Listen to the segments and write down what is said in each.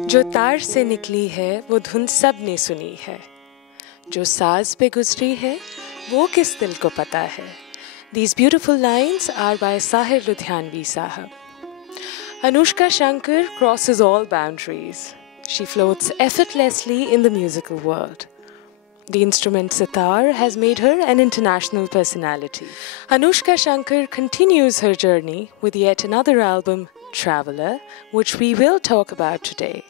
जो तार से निकली है वो धुन सब ने सुनी है, जो साज पे गुजरी है वो किस दिल को पता है. These beautiful lines are by Sahir Ludhianvi Sahab. Anoushka Shankar crosses all boundaries. She floats effortlessly in the musical world. The instrument sitar has made her an international personality. Anoushka Shankar continues her journey with yet another album, Traveller, which we will talk about today,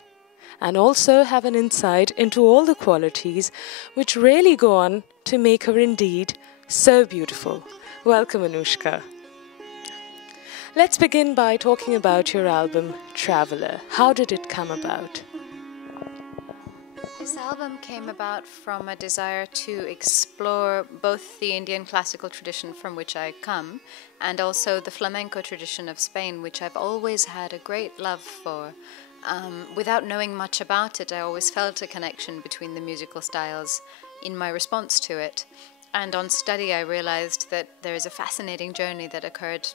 and also have an insight into all the qualities which really go on to make her indeed so beautiful. Welcome, Anoushka. Let's begin by talking about your album, Traveller. How did it come about? This album came about from a desire to explore both the Indian classical tradition from which I come and also the flamenco tradition of Spain, which I've always had a great love for. Without knowing much about it, I always felt a connection between the musical styles in my response to it. And on study, I realized that there is a fascinating journey that occurred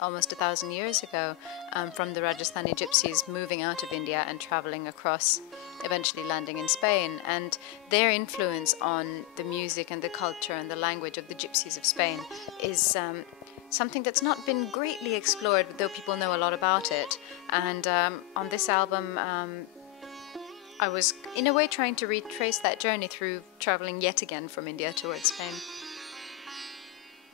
almost 1,000 years ago from the Rajasthani gypsies moving out of India and traveling across, eventually landing in Spain. And their influence on the music and the culture and the language of the gypsies of Spain is something that's not been greatly explored, though people know a lot about it. And on this album, I was in a way trying to retrace that journey through traveling yet again from India towards Spain.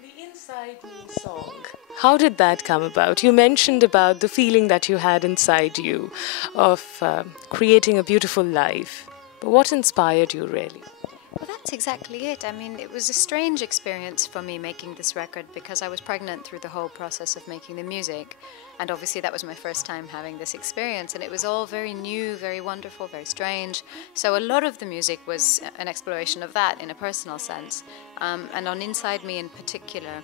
The Inside Me song, how did that come about? You mentioned about the feeling that you had inside you of creating a beautiful life. But what inspired you really? Well, that's exactly it. I mean, it was a strange experience for me making this record because I was pregnant through the whole process of making the music. And obviously that was my first time having this experience, and it was all very new, very wonderful, very strange. So a lot of the music was an exploration of that in a personal sense. And on Inside Me in particular,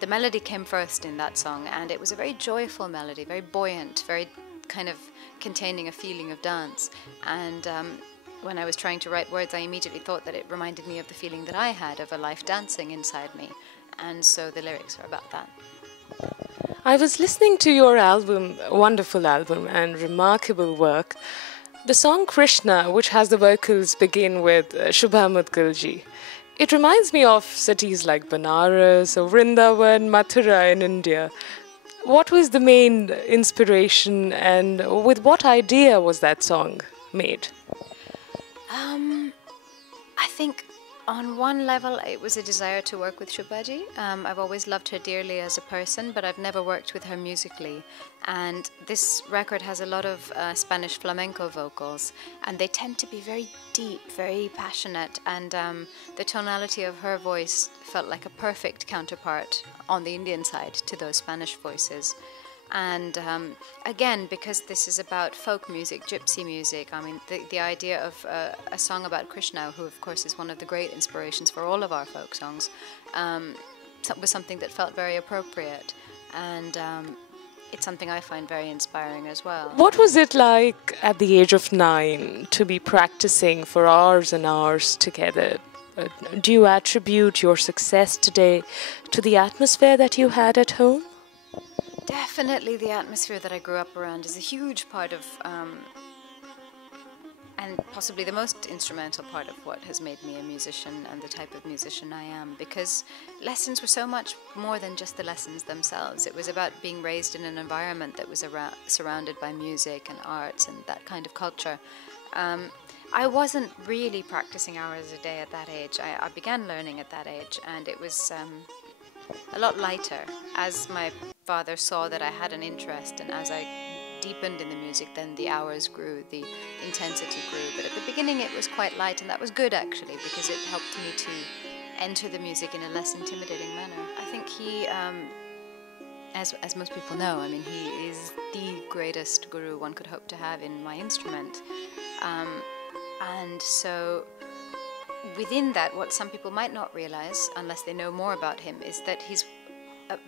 the melody came first in that song, and it was a very joyful melody, very buoyant, very kind of containing a feeling of dance. And when I was trying to write words, I immediately thought that it reminded me of the feeling that I had of a life dancing inside me. And so the lyrics are about that. I was listening to your album, wonderful album and remarkable work. The song Krishna, which has the vocals begin with Shubha Mudgalji. It reminds me of cities like Banaras or Vrindavan, Mathura in India. What was the main inspiration, and with what idea was that song made? I think on one level it was a desire to work with Shubhaji. I've always loved her dearly as a person, but I've never worked with her musically. And this record has a lot of Spanish flamenco vocals, and they tend to be very deep, very passionate, and the tonality of her voice felt like a perfect counterpart on the Indian side to those Spanish voices. And again, because this is about folk music, gypsy music, I mean, the idea of a song about Krishna, who of course is one of the great inspirations for all of our folk songs, was something that felt very appropriate. And it's something I find very inspiring as well. What was it like at the age of 9 to be practicing for hours and hours together? Do you attribute your success today to the atmosphere that you had at home? Definitely the atmosphere that I grew up around is a huge part of, and possibly the most instrumental part of what has made me a musician and the type of musician I am, because lessons were so much more than just the lessons themselves. It was about being raised in an environment that was surrounded by music and arts and that kind of culture. I wasn't really practicing hours a day at that age. I began learning at that age, and it was a lot lighter as my father saw that I had an interest, and as I deepened in the music, then the hours grew, the intensity grew. But at the beginning it was quite light, and that was good actually, because it helped me to enter the music in a less intimidating manner. I think he, as most people know, I mean, he is the greatest guru one could hope to have in my instrument. And so within that, what some people might not realize, unless they know more about him, is that he's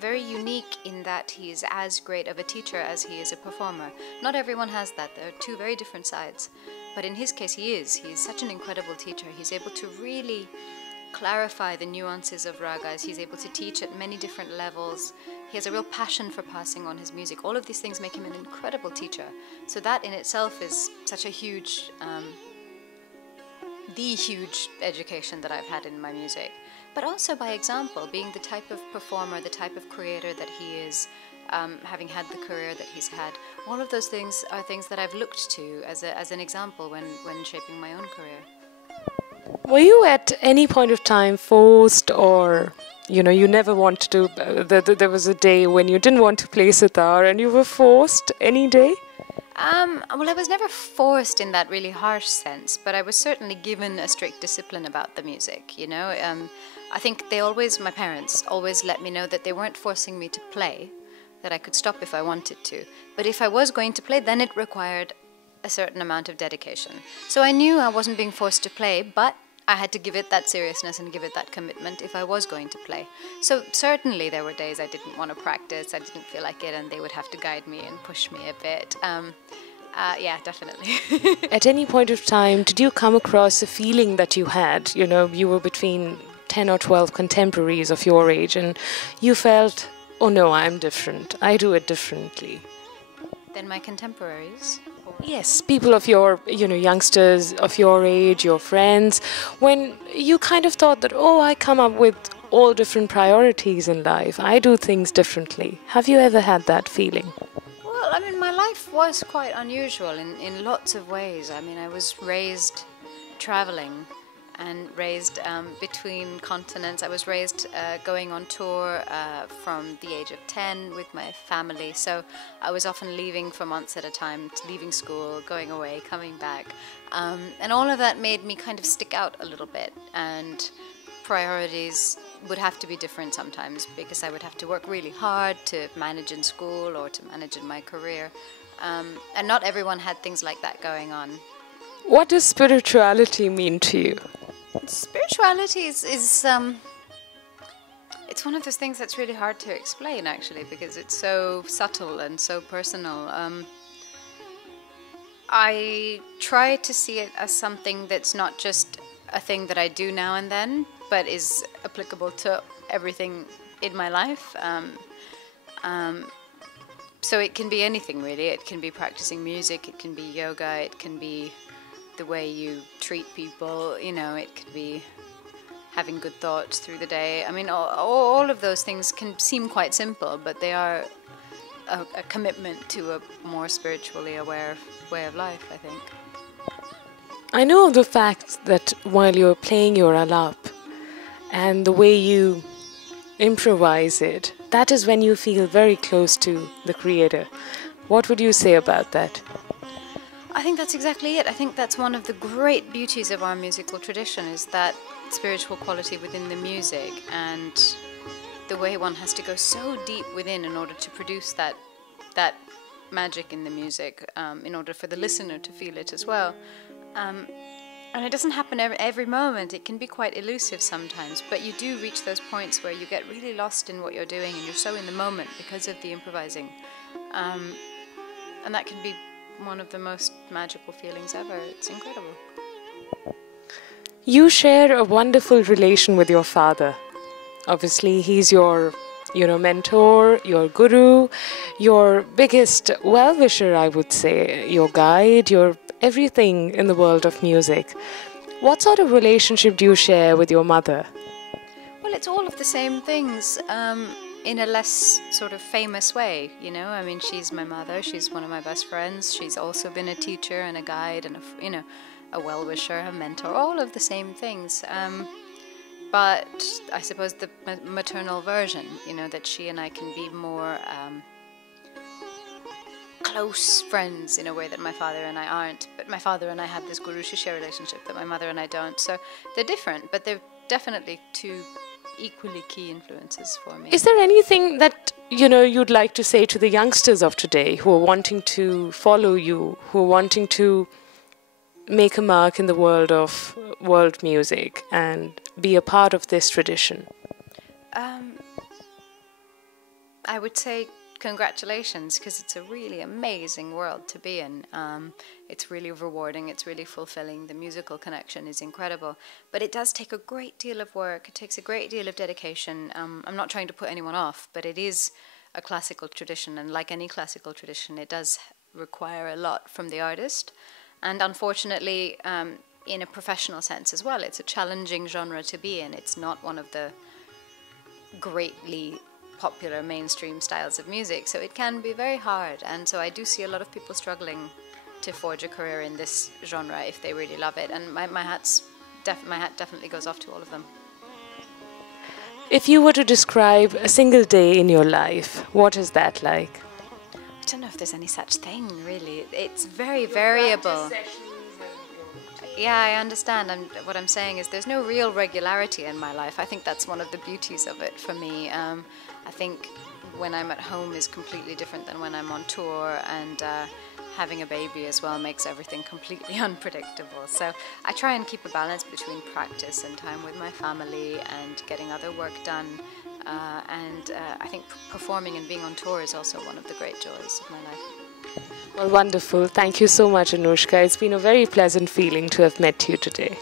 very unique in that he is as great of a teacher as he is a performer. Not everyone has that. There are two very different sides. But in his case, he is. He is such an incredible teacher. He's able to really clarify the nuances of ragas. He's able to teach at many different levels. He has a real passion for passing on his music. All of these things make him an incredible teacher. So that in itself is such a huge, the huge education that I've had in my music. But also by example, being the type of performer, the type of creator that he is, having had the career that he's had. All of those things are things that I've looked to as an example when shaping my own career. Were you at any point of time forced, or you never wanted to, there was a day when you didn't want to play sitar and you were forced any day? Well, I was never forced in that really harsh sense, but I was certainly given a strict discipline about the music, I think my parents always let me know that they weren't forcing me to play, that I could stop if I wanted to. But if I was going to play, then it required a certain amount of dedication. So I knew I wasn't being forced to play, but I had to give it that seriousness and give it that commitment if I was going to play. So certainly there were days I didn't want to practice, I didn't feel like it, and they would have to guide me and push me a bit. Yeah, definitely. At any point of time, did you come across a feeling that you had? You were between 10 or 12 contemporaries of your age, and you felt, oh no, I'm different, I do it differently. Than my contemporaries? Yes, people of your, youngsters of your age, your friends, when you kind of thought that, oh, I come up with all different priorities in life, I do things differently. Have you ever had that feeling? Well, I mean, my life was quite unusual in lots of ways. I mean, I was raised traveling and raised between continents. I was raised going on tour from the age of 10 with my family, so I was often leaving for months at a time, leaving school, going away, coming back, and all of that made me kind of stick out a little bit, and priorities would have to be different sometimes because I would have to work really hard to manage in school or to manage in my career, and not everyone had things like that going on. What does spirituality mean to you? Spirituality is it's one of those things that's really hard to explain, actually, because it's so subtle and so personal. I try to see it as something that's not just a thing that I do now and then, but is applicable to everything in my life. So it can be anything, really. It can be practicing music, it can be yoga, it can be the way you treat people, it could be having good thoughts through the day. I mean, all of those things can seem quite simple, but they are a commitment to a more spiritually aware way of life, I think. I know the fact that while you're playing your alap and the way you improvise it, that is when you feel very close to the creator. What would you say about that? I think that's exactly it. I think that's one of the great beauties of our musical tradition, is that spiritual quality within the music and the way one has to go so deep within in order to produce that magic in the music, in order for the listener to feel it as well. And it doesn't happen every moment. It can be quite elusive sometimes, but you do reach those points where you get really lost in what you're doing and you're so in the moment because of the improvising. And that can be one of the most magical feelings ever. It's incredible. You share a wonderful relation with your father. Obviously, he's your, mentor, your guru, your biggest well-wisher, I would say, your guide, your everything in the world of music. What sort of relationship do you share with your mother? Well, it's all of the same things. In a less sort of famous way, I mean, she's my mother, she's one of my best friends, she's also been a teacher and a guide and a well-wisher, a mentor, all of the same things. But I suppose the maternal version, that she and I can be more close friends in a way that my father and I aren't. But my father and I have this guru shishya relationship that my mother and I don't. So they're different, but they're definitely two equally key influences for me. Is there anything that you'd like to say to the youngsters of today who are wanting to follow you, who are wanting to make a mark in the world of world music and be a part of this tradition? I would say congratulations, because it's a really amazing world to be in. It's really rewarding, it's really fulfilling, the musical connection is incredible, but it does take a great deal of work, it takes a great deal of dedication. I'm not trying to put anyone off, but it is a classical tradition, and like any classical tradition, it does require a lot from the artist, and unfortunately, in a professional sense as well, it's a challenging genre to be in. It's not one of the greatly popular mainstream styles of music, so it can be very hard, and so I do see a lot of people struggling to forge a career in this genre if they really love it, and my hat definitely goes off to all of them. If you were to describe a single day in your life, what is that like? I don't know if there's any such thing, really. It's very variable. Yeah, I understand. What I'm saying is there's no real regularity in my life. I think that's one of the beauties of it for me. I think when I'm at home is completely different than when I'm on tour, and having a baby as well makes everything completely unpredictable. So I try and keep a balance between practice and time with my family and getting other work done. I think performing and being on tour is also one of the great joys of my life. Well, wonderful. Thank you so much, Anoushka. It's been a very pleasant feeling to have met you today.